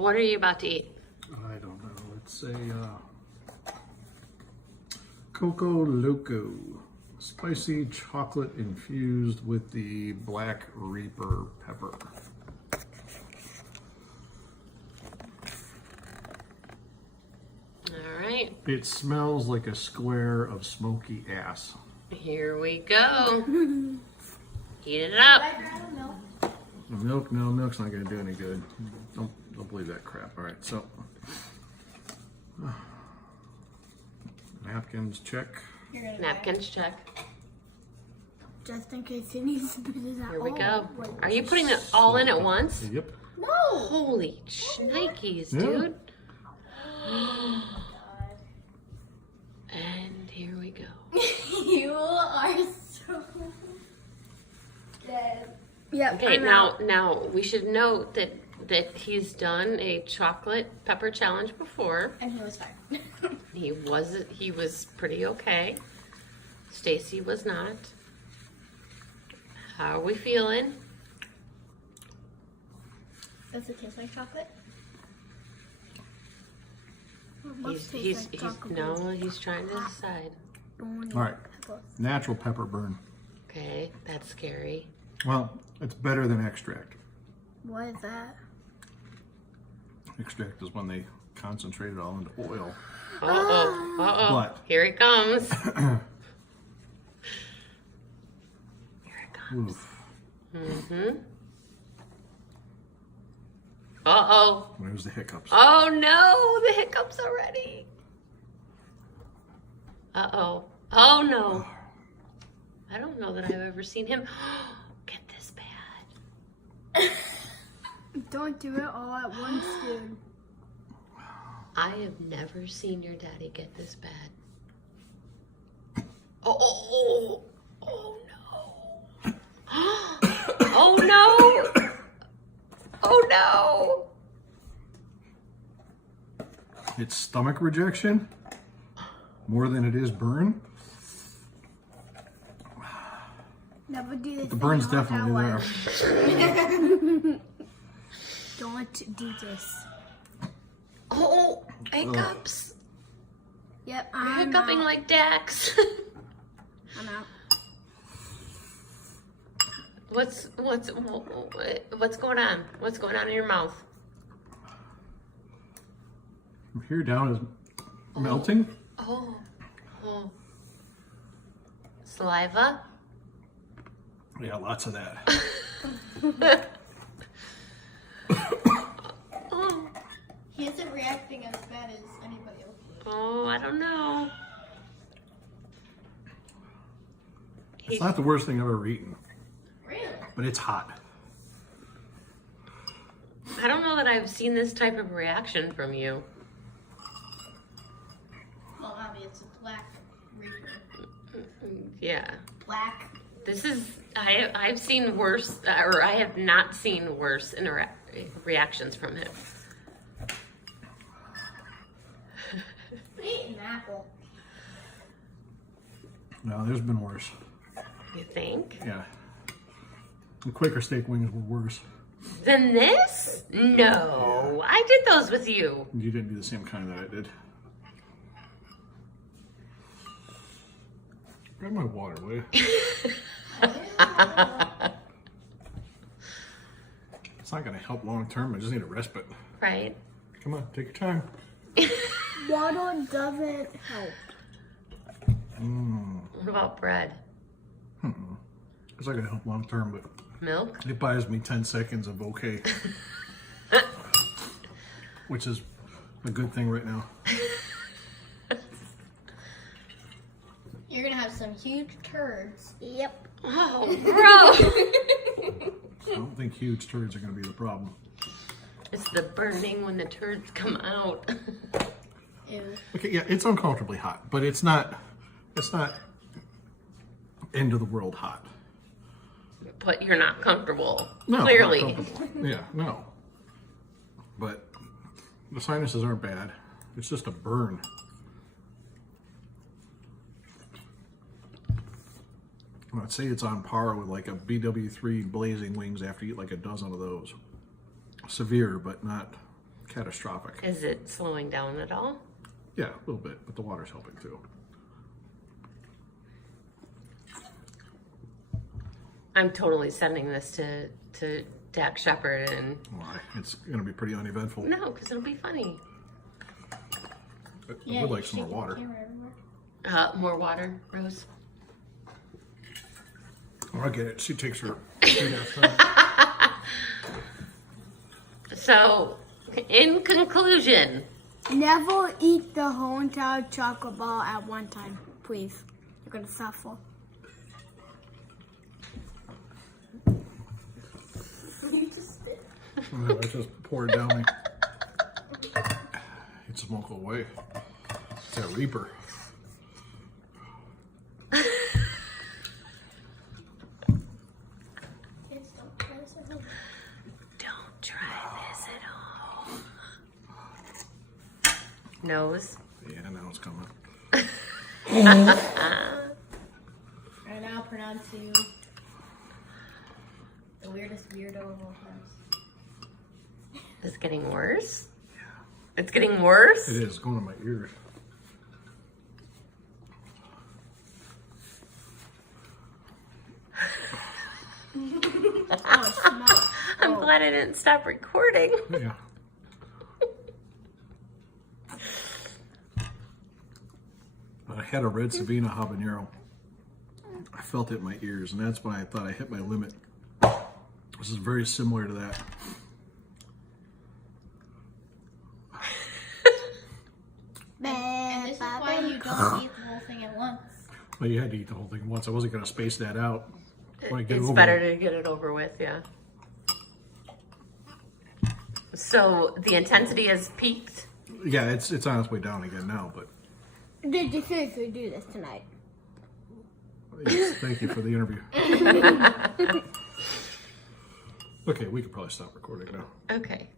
What are you about to eat? I don't know. It's a Coco Loco. Spicy chocolate infused with the Black Reaper pepper. All right. It smells like a square of smoky ass. Here we go. Heat it up. Milk? No, milk's not going to do any good. Don't believe that crap. All right, so napkins check. Napkins check. Just in case it needs to be that. Here we go. Are you putting it all in at once? Yep. No. Holy shnikes, Yeah. dude. And here we go. You are so dead. Yep. Okay, now we should note that he's done a chocolate pepper challenge before. And he was fine. He was pretty okay. Stacy was not. How are we feeling? Does it taste like chocolate? He's trying to decide. All right. Natural pepper burn. Okay, that's scary. Well, it's better than extract. What is that? Extract is when they concentrate it all into oil. Uh-oh. Here it comes. Here it comes. Oof. Mm-hmm. Uh-oh. There's the hiccups. Oh no, the hiccups already. Uh-oh. Oh no. I don't know that I've ever seen him get this bad. Don't do it all at once, dude. I have never seen your daddy get this bad. Oh no. Oh no. Oh no. It's stomach rejection more than it is burn. Never do this. The burn's definitely there. Don't do this. Oh, hiccups. Yep, You're I'm hiccuping out. like Dax. I'm out. What's going on? What's going on in your mouth? From here down is melting. Oh. Saliva? Yeah, lots of that. He isn't reacting as bad as anybody else. Oh, I don't know. It's not the worst thing I've ever eaten, Really? but it's hot. I don't know that I've seen this type of reaction from you. Well, obviously it's a black reaper. Yeah. Black. This is, I've seen worse, or I have not seen worse reactions from him. Eat an apple. No, there's been worse. You think? Yeah. The Quaker steak wings were worse. Than this? No. I did those with you. You didn't do the same kind that I did. Grab my water, will you? It's not going to help long term. I just need a respite. Right? Come on, take your time. Water doesn't help. What about bread? It's not going to help long term, but Milk? it buys me 10 seconds of okay. Which is a good thing right now. You're gonna have some huge turds. Yep. Oh, gross! I don't think huge turds are going to be the problem. It's the burning when the turds come out. Ew. Okay, yeah, it's uncomfortably hot, but it's not end of the world hot. But you're not comfortable. No, Clearly. not comfortable. Yeah, no. But the sinuses aren't bad. It's just a burn. I'd say it's on par with like a BW3 blazing wings after you eat like a dozen of those. Severe, but not catastrophic. Is it slowing down at all? Yeah, a little bit, but the water's helping too. I'm totally sending this to Dak Shepard and Why? It's going to be pretty uneventful. no, because it'll be funny. I would like some more water. More water, Rose. Oh, I get it. She takes her. So, in conclusion, Never eat the whole entire chocolate bar at one time, please. You're gonna suffer. I just poured it down me. It's smoke away. It's that Reaper. don't try this at home. Nose. Yeah, now it's coming. And I'll pronounce you the weirdest weirdo of all time. It's getting worse? Yeah. It's getting worse? It is going to my ears. I'm glad I didn't stop recording. Yeah. But I had a red Savina habanero. I felt it in my ears, and that's when I thought I hit my limit. This is very similar to that. And this is why you don't eat the whole thing at once. Well, you had to eat the whole thing once. I wasn't going to space that out. When I get it It's over better with. to get it over with, yeah. So the intensity has peaked? Yeah, it's on its way down again now, but Did you seriously do this tonight? yes, thank you for the interview. Okay, we could probably stop recording now. Okay.